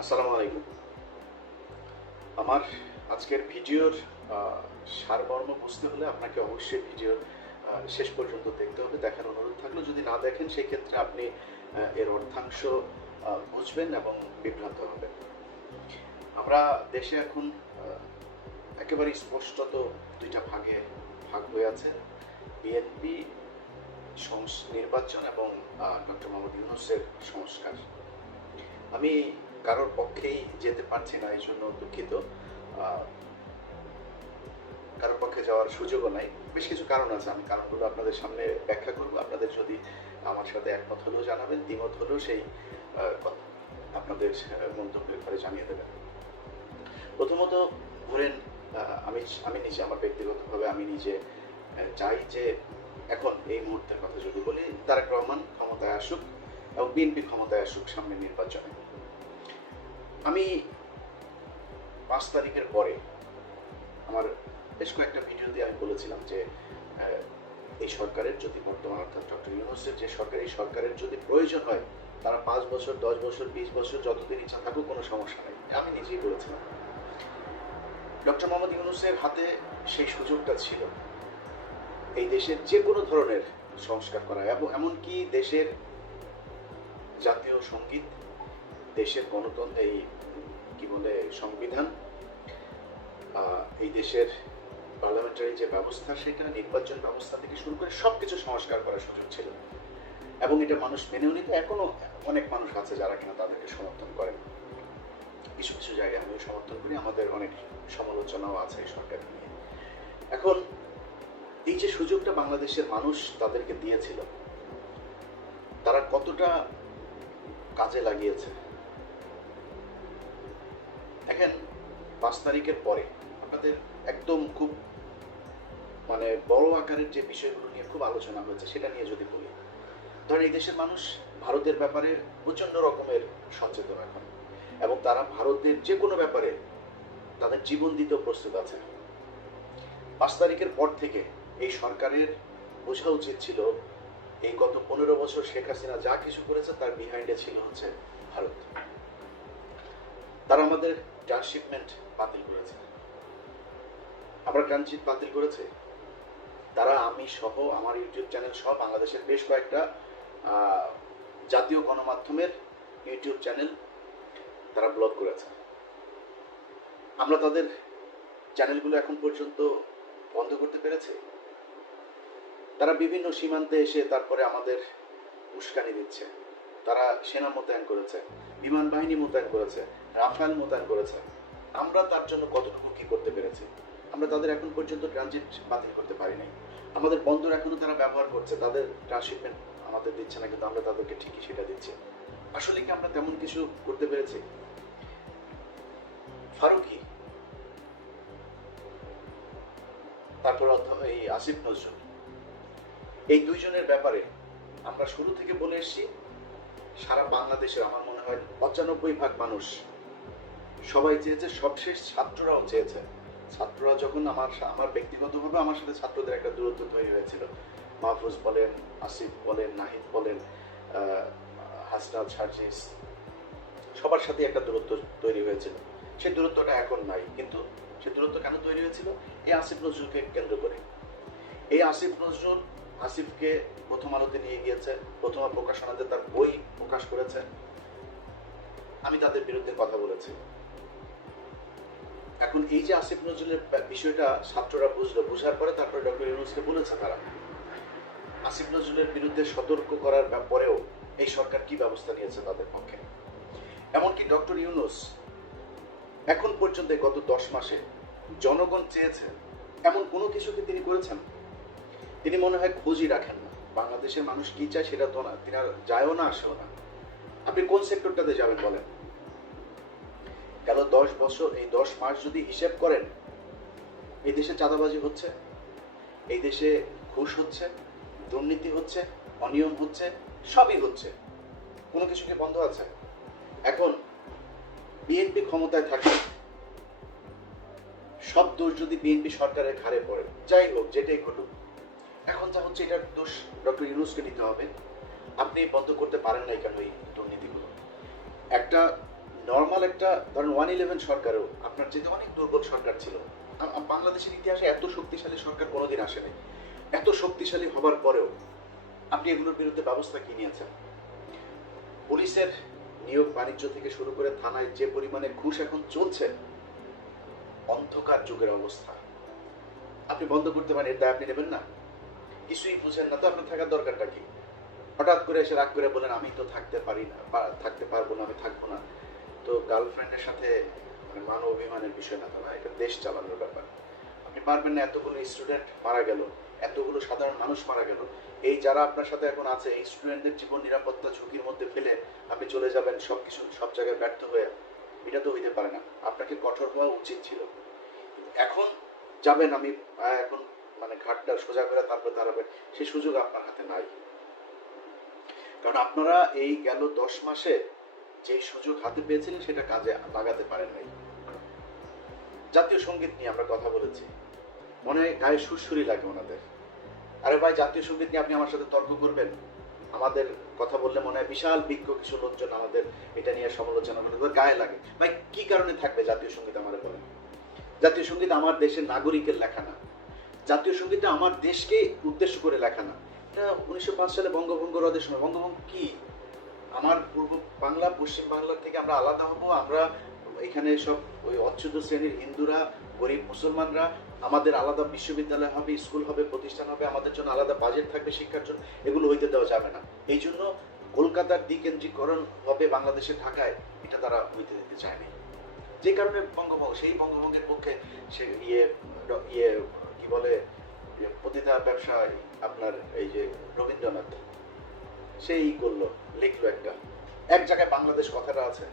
আসসালামু আলাইকুম। আমার আজকের ভিডিওর সারমর্ম বুঝতে হলে আপনাকে অবশ্যই ভিডিও শেষ পর্যন্ত দেখতে হবে, দেখার অনুরোধ থাকল। যদি না দেখেন সেই ক্ষেত্রে আপনি এর অর্থাংশ বুঝবেন এবং বিভ্রান্ত হবেন। আমরা দেশে এখন একেবারে স্পষ্টত দুইটা ভাগে ভাগ হয়ে আছে। বিএনপি নির্বাচন এবং ডক্টর মোহাম্মদ ইউনুসের সংস্কার। আমি কারোর পক্ষেই যেতে পারছি না, এই জন্য দুঃখিত। কারোর পক্ষে যাওয়ার সুযোগও নাই। বেশ কিছু কারণ আছে, আমি কারণগুলো আপনাদের সামনে ব্যাখ্যা করব। আপনাদের যদি আমার সাথে একমত হলেও জানাবেন, দ্বিমত হলেও সেই আপনাদের মন্তব্যের ঘরে জানিয়ে দেবেন। প্রথমত ধরেন আমি আমি নিজে, আমার ব্যক্তিগতভাবে আমি নিজে চাই যে এখন এই মুহূর্তের কথা যদি বলি, তারেক রহমান ক্ষমতায় আসুক এবং বিএনপি ক্ষমতায় আসুক সামনে নির্বাচনে। আমি পাঁচ তারিখের পরে আমার বেশ কয়েকটা ভিডিওতে আমি বলেছিলাম যে এই সরকারের যদি বর্তমান অর্থাৎ ডক্টর ইউনুসের যে সরকার, এই সরকারের যদি প্রয়োজন হয়, তারা পাঁচ বছর, দশ বছর, বিশ বছর যতদিন ইচ্ছা থাকুক, কোনো সমস্যা নেই। আমি নিজেই বলেছিলাম। ডক্টর মোহাম্মদ ইউনুসের হাতে সেই সুযোগটা ছিল। এই দেশের যে কোনো ধরনের সংস্কার করা এবং এমনকি দেশের জাতীয় সংগীত দেশের গণতন্ত্র, এই, কি বলে, সংবিধান এই দেশের পার্লামেন্টারি যে ব্যবস্থা সেখানে নির্বাচন ব্যবস্থা থেকে শুরু করে সব কিছু সংস্কার করার সুযোগ ছিল। এবং এটা মানুষ মেনেও নিত, এখনও অনেক মানুষ আছে যারা কিনা তাদেরকে সমর্থন করেন কিছু কিছু জায়গায় আমি সমর্থন করি, আমাদের অনেক সমালোচনাও আছে এই সরকারকে নিয়ে। এখন, এই যে সুযোগটা বাংলাদেশের মানুষ তাদেরকে দিয়েছিল, তারা কতটা কাজে লাগিয়েছে? দেখেন, পাঁচ তারিখের পরে আপনাদের একদম খুব মানে বড় আকারের যে বিষয়গুলো নিয়ে খুব আলোচনা হয়েছে, সেটা নিয়ে যদি বলি। ধরেন, এই দেশের মানুষ ভারতের ব্যাপারে প্রচণ্ড রকমের সচেতন এখন। এবং তারা ভারতের যে কোনো ব্যাপারে তাদের জীবন দিতেও প্রস্তুত আছে। পাঁচ তারিখের পর থেকে এই সরকারের বোঝা উচিত ছিল, এই গত পনেরো বছর শেখ হাসিনা যা কিছু করেছে তার বিহাইন্ডে ছিল হচ্ছে ভারত। তারা আমাদের ট্রান্সশিপমেন্ট বাতিল করেছে, আমরা ট্রানজিট বাতিল করেছে, তারা আমি সহ আমার ইউটিউব চ্যানেল সহ বাংলাদেশের বেশ কয়েকটা জাতীয় গণমাধ্যমের ইউটিউব চ্যানেল তারা ব্লক করেছে। আমরা তাদের চ্যানেলগুলো এখন পর্যন্ত বন্ধ করতে পেরেছে। তারা বিভিন্ন সীমান্তে এসে তারপরে আমাদের উস্কানি দিচ্ছে। তারা সেনা মোতায়েন করেছে, বিমান বাহিনী মোতায়েন করেছে। রাফাল মোতায়েন করেছে। আমরা তার জন্য কতটুকু কি করতে পেরেছি? আমরা তাদের এখন পর্যন্ত ট্রানজিট বাতিল করতে পারি নাই। আমাদের বন্দর এখনও তারা ব্যবহার করছে, তাদের ট্রান্সশিপমেন্ট আমাদের দিচ্ছে না, কিন্তু আমরা তাদেরকে ঠিকই সেটা দিচ্ছি। আসলে কি আমরা তেমন কিছু করতে পেরেছি? ফারুকি। তারপর এই আসিফ নজরুল। এই দুইজনের ব্যাপারে আমরা শুরু থেকে বলে এসেছি, সারা বাংলাদেশের আমার মনে হয় পঁচানব্বই ভাগ মানুষ সবাই চেয়েছে সবশেষ ছাত্ররাও চেয়েছে। ছাত্ররা যখন আমার আমার ব্যক্তিগতভাবে আমার সাথে ছাত্রদের একটা দূরত্ব তৈরি হয়েছিল। মাহফুজ বলেন আসিফ বলেন নাহিদ বলেন আহ, হাসনাত সার্জিস সবার সাথে একটা দূরত্ব তৈরি হয়েছিল। সেই দূরত্বটা এখন নাই কিন্তু সে দূরত্ব কেন তৈরি হয়েছিল? এই আসিফ নজরুলকে কেন্দ্র করে। এই আসিফ নজরুল আসিফকে প্রথম আলোতে নিয়ে গিয়েছে প্রথম প্রকাশনাতে তার বই প্রকাশ করেছে। আমি তাদের বিরুদ্ধে কথা বলেছি। এখন এই যে আসিফ নজরুলের বিষয়টা ছাত্ররা বুঝলো, বুঝার পরে তারপরে ডক্টর ইউনুসকে বলেছে তারা। আসিফ নজরুলের বিরুদ্ধে সতর্ক করার পরেও এই সরকার কি ব্যবস্থা নিয়েছে তাদের পক্ষে? এমনকি ডক্টর ইউনুস এখন পর্যন্ত গত দশ মাসে জনগণ চেয়েছে এমন কোনো কিছুকে তিনি করেছেন? তিনি মনে হয় খোঁজই রাখেন না। বাংলাদেশের মানুষ কি চায় সেটা তো না তিনি আর যায়ও না, আসেও না। আপনি কোন সেক্টরটাতে যাবেন বলেন? গেল দশ বছর, এই দশ মাস যদি হিসেব করেন, এই দেশে চাঁদাবাজি হচ্ছে, এই দেশে ঘুষ হচ্ছে, দুর্নীতি হচ্ছে, অনিয়ম হচ্ছে, সবই হচ্ছে। কোনো কিছু কি বন্ধ আছে? এখন বিএনপি ক্ষমতায় থাকে সব দোষ যদি বিএনপি সরকারের ঘাড়ে পড়ে, যাই হোক, যেটাই ঘটুক, এখন যা হচ্ছে এটার দোষ ডক্টর ইউনুসকে নিতে হবে। আপনি বন্ধ করতে পারেন নাই কেন এই দুর্নীতিগুলো? একটা নর্মাল একটা, ধরেন ওয়ান ইলেভেন সরকারও আপনার যেতে অনেক দুর্বল সরকার ছিল। বাংলাদেশের ইতিহাসে এত শক্তিশালী সরকার কোনোদিন আসেনি এত শক্তিশালী হবার পরেও আপনি এগুলোর বিরুদ্ধে ব্যবস্থা কি নিয়েছেন? পুলিশের নিয়োগ বাণিজ্য থেকে শুরু করে থানায় যে পরিমাণে ঘুষ এখন চলছে, অন্ধকার যুগের অবস্থা। আপনি বন্ধ করতে পারেন, এর দায় আপনি নেবেন না। কিছুই বুঝেন না, তো আপনার থাকার দরকারটা কি? হঠাৎ করে এসে রাগ করে বলেন আমি তো থাকতে পারি না থাকতে পারব না, আমি থাকব না। তো গার্লফ্রেন্ডের সাথে মানে মান অভিমানের বিষয় না তো না এটা দেশ চালানোর ব্যাপার। আপনি পারবেন না এতগুলো স্টুডেন্ট মারা গেল, এতগুলো সাধারণ মানুষ মারা গেল। এই যারা আপনার সাথে এখন আছে, এই স্টুডেন্টদের জীবন নিরাপত্তা ঝুঁকির মধ্যে ফেলে আপনি চলে যাবেন সব কিছু সব জায়গায় ব্যর্থ হয়ে, এটা তো হইতে পারে না। আপনাকে কঠোর হওয়া উচিত ছিল। এখন যাবেন, আমি এখন মানে ঘাটটা সোজা করে তারপরে দাঁড়াবেন। সেই সুযোগ আপনার হাতে নাই। কারণ আপনারা এই গেল দশ মাসে যে সুযোগ হাতে পেয়েছিলেন সেটা কাজে লাগাতে পারেন নাই। জাতীয় সংগীত নিয়ে আমরা কথা বলেছি। মনে হয় গায়ে সুরসুরি লাগে ওনাদের। আরে ভাই, জাতীয় সংগীত নিয়ে আপনি আমার সাথে তর্ক করবেন? আমাদের কথা বললে মনে হয় বিশাল বিজ্ঞ কিছু লোকজন আমাদের এটা নিয়ে সমালোচনা করে গায়ে লাগে। ভাই, কি কারণে থাকবে জাতীয় সংগীত আমাদের বলেন? জাতীয় সংগীত আমার দেশের নাগরিকের লেখা না। জাতীয় সঙ্গীতটা আমার দেশকে উদ্দেশ্য করে লেখা না। এটা উনিশশো পাঁচ সালে বঙ্গভঙ্গ রদের সময়। বঙ্গভঙ্গ কি? আমার পূর্ব বাংলা, পশ্চিম বাংলার থেকে আমরা আলাদা হব। আমরা এখানে সব ওই অচ্যুত শ্রেণির হিন্দুরা, গরিব মুসলমানরা, আমাদের আলাদা বিশ্ববিদ্যালয় হবে, স্কুল হবে, প্রতিষ্ঠান হবে, আমাদের জন্য আলাদা বাজেট থাকবে, শিক্ষার জন্য। এগুলো হইতে দেওয়া যাবে না। এই জন্য কলকাতার দ্বিকেন্দ্রীকরণ হবে বাংলাদেশের ঢাকায়, এটা তারা হইতে দিতে চায়নি। যে কারণে বঙ্গভঙ্গ, সেই বঙ্গভঙ্গের পক্ষে সে ইয়ে ইয়ে কি বলে ইয়ে পতিতা ব্যবসায় আপনার এই যে রবীন্দ্রনাথ, সেই করল, লিখলো এক জায়গায় বাংলাদেশ কথাটা আছে।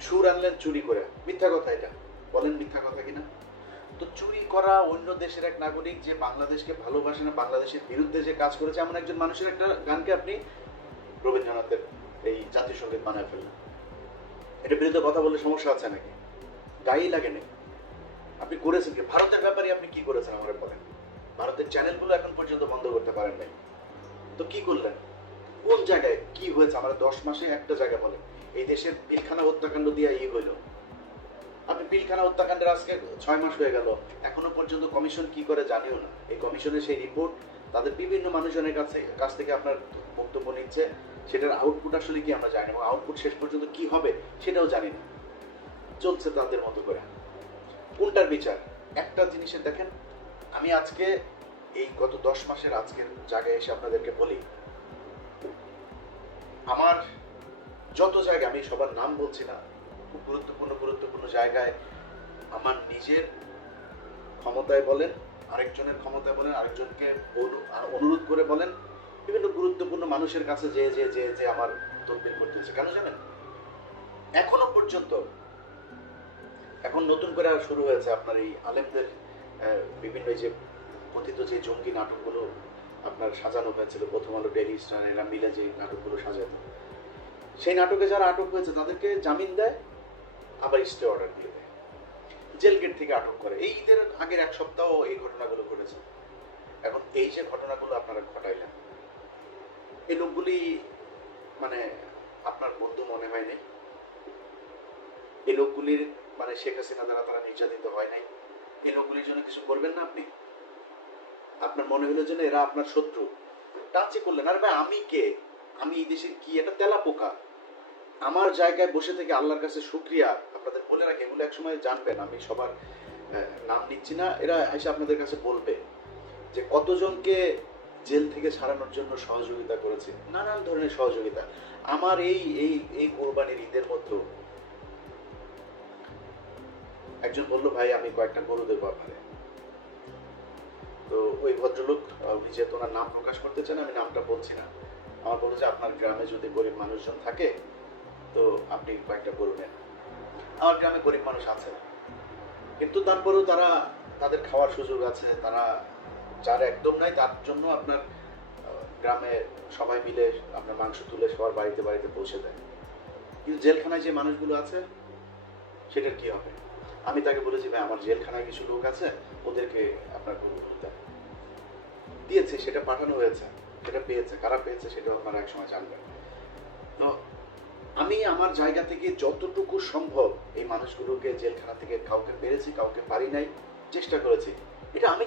সুর আনলেন চুরি করে। মিথ্যা কথা এটা। বলেন মিথ্যা কথা কিনা? তো চুরি করা অন্য দেশের এক নাগরিক যে বাংলাদেশকে ভালোবাসে না, বাংলাদেশের বিরুদ্ধে যে কাজ করেছে, এমন একজন মানুষের একটা গানকে আপনি রবীন্দ্রনাথের এই জাতীয় সংগীত বানায় ফেললেন। এটা বিরুদ্ধে কথা বললে সমস্যা আছে নাকি? গায়েই লাগে নাকি? আপনি করেছেন কি? ভারতের ব্যাপারে আপনি কি করেছেন আমার বলেন। ভারতের চ্যানেলগুলো এখন পর্যন্ত বন্ধ করতে পারেন নাই। তো কি করলেন? কোন জায়গায় কি হয়েছে? আমরা দশ মাসে একটা জায়গা বলেন এই দেশের পিলখানা হত্যাকাণ্ড দিয়ে ই হইল। আপনি পিলখানা হত্যাকাণ্ডের আজকে ছয় মাস হয়ে গেল, এখনও পর্যন্ত কমিশন কি করে জানিও না। এই কমিশনের সেই রিপোর্ট তাদের বিভিন্ন মানুষজনের কাছে কাছ থেকে আপনার বক্তব্য নিচ্ছে। সেটার আউটপুট আসলে কি আমরা জানি না, এবং আউটপুট শেষ পর্যন্ত কি হবে সেটাও জানি না। চলছে তাদের মতো করে। কোনটার বিচার? একটা জিনিসের দেখেন, আমি আজকে এই গত দশ মাসের আজকের জায়গায় এসে আপনাদেরকে বলি আমার যত জায়গায় আমি সবার নাম বলছি না, খুব গুরুত্বপূর্ণ গুরুত্বপূর্ণ জায়গায় আমার নিজের ক্ষমতায় বলেন, আরেকজনের ক্ষমতায় বলেন, আরেকজনকে অনু- অনুরোধ করে বলেন, বিভিন্ন গুরুত্বপূর্ণ মানুষের কাছে যে যে যে যে আমার তদবির করতে হচ্ছে কেন জানেন? এখনও পর্যন্ত, এখন নতুন করে শুরু হয়েছে আপনার এই আলেমদের বিভিন্ন যে কথিত যে জঙ্গি নাটকগুলো আপনার সাজানো হয়েছিল, প্রথম আলো ডেলি স্টার, এরা মিলে যে নাটকগুলো সাজাতো। সেই নাটকে যারা আটক হয়েছে, তাদেরকে জামিন দেয়, আবার স্টে অর্ডার দিয়ে দেয়। জেল গেট থেকে আটক করে। এই ঈদের আগের এক সপ্তাহ এই ঘটনাগুলো ঘটেছে। এখন এই যে ঘটনাগুলো আপনারা ঘটাইলেন, এই লোকগুলি মানে আপনার বন্ধু মনে হয় নাই? এই লোকগুলির মানে শেখ হাসিনা দ্বারা তারা নির্যাতিত হয় নাই? এই লোকগুলির জন্য কিছু করবেন না আপনি? আপনার মনে হলো যেন এরা আপনার শত্রু। টাচে করলেন। আর ভাই, আমি কে? আমি এই দেশের কি? এটা তেলা পোকা আমার জায়গায় বসে থেকে আল্লাহর কাছে শুক্রিয়া। আপনাদের বলে রাখি, এগুলো একসময় জানবেন। আমি সবার নাম নিচ্ছি না। এরা এসে আপনাদের কাছে বলবে যে কতজনকে জেল থেকে ছাড়ানোর জন্য সহযোগিতা করেছে। নানান ধরনের সহযোগিতা। আমার এই এই এই কোরবানির ঈদের মধ্যেও একজন বলল, ভাই, আমি কয়েকটা গরু দেবো আপনারে তো ওই ভদ্রলোক উনি যেহেতু ওনার নাম প্রকাশ করতে চান, আমি নামটা বলছি না। আমার বলল যে আপনার গ্রামে যদি গরিব মানুষজন থাকে, তো আপনি কয়েকটা গরু আমার গ্রামে গরিব মানুষ আছে। কিন্তু তারপরেও তারা, তাদের খাওয়ার সুযোগ আছে, তারা যার একদম নাই, তার জন্য আপনার গ্রামে সবাই মিলে আপনার মাংস তুলে সবার বাড়িতে বাড়িতে পৌঁছে দেয়। কিন্তু জেলখানায় যে মানুষগুলো আছে, সেটার কি হবে? আমি তাকে বলেছি, ভাই, আমার জেলখানায় কিছু লোক আছে, ওদেরকে আপনার গরুগুলো দেন দিয়েছে, সেটা পাঠানো হয়েছে, সেটা পেয়েছে কারা পেয়েছে, সেটাও আপনারা একসময় জানবেন। তো আমি আমি আমার জায়গা থেকে যতটুকু সম্ভব এই মানুষগুলোকে জেলখানা থেকে কাউকে পেরেছি কাউকে পারি নাই, চেষ্টা করেছি। এটা আমি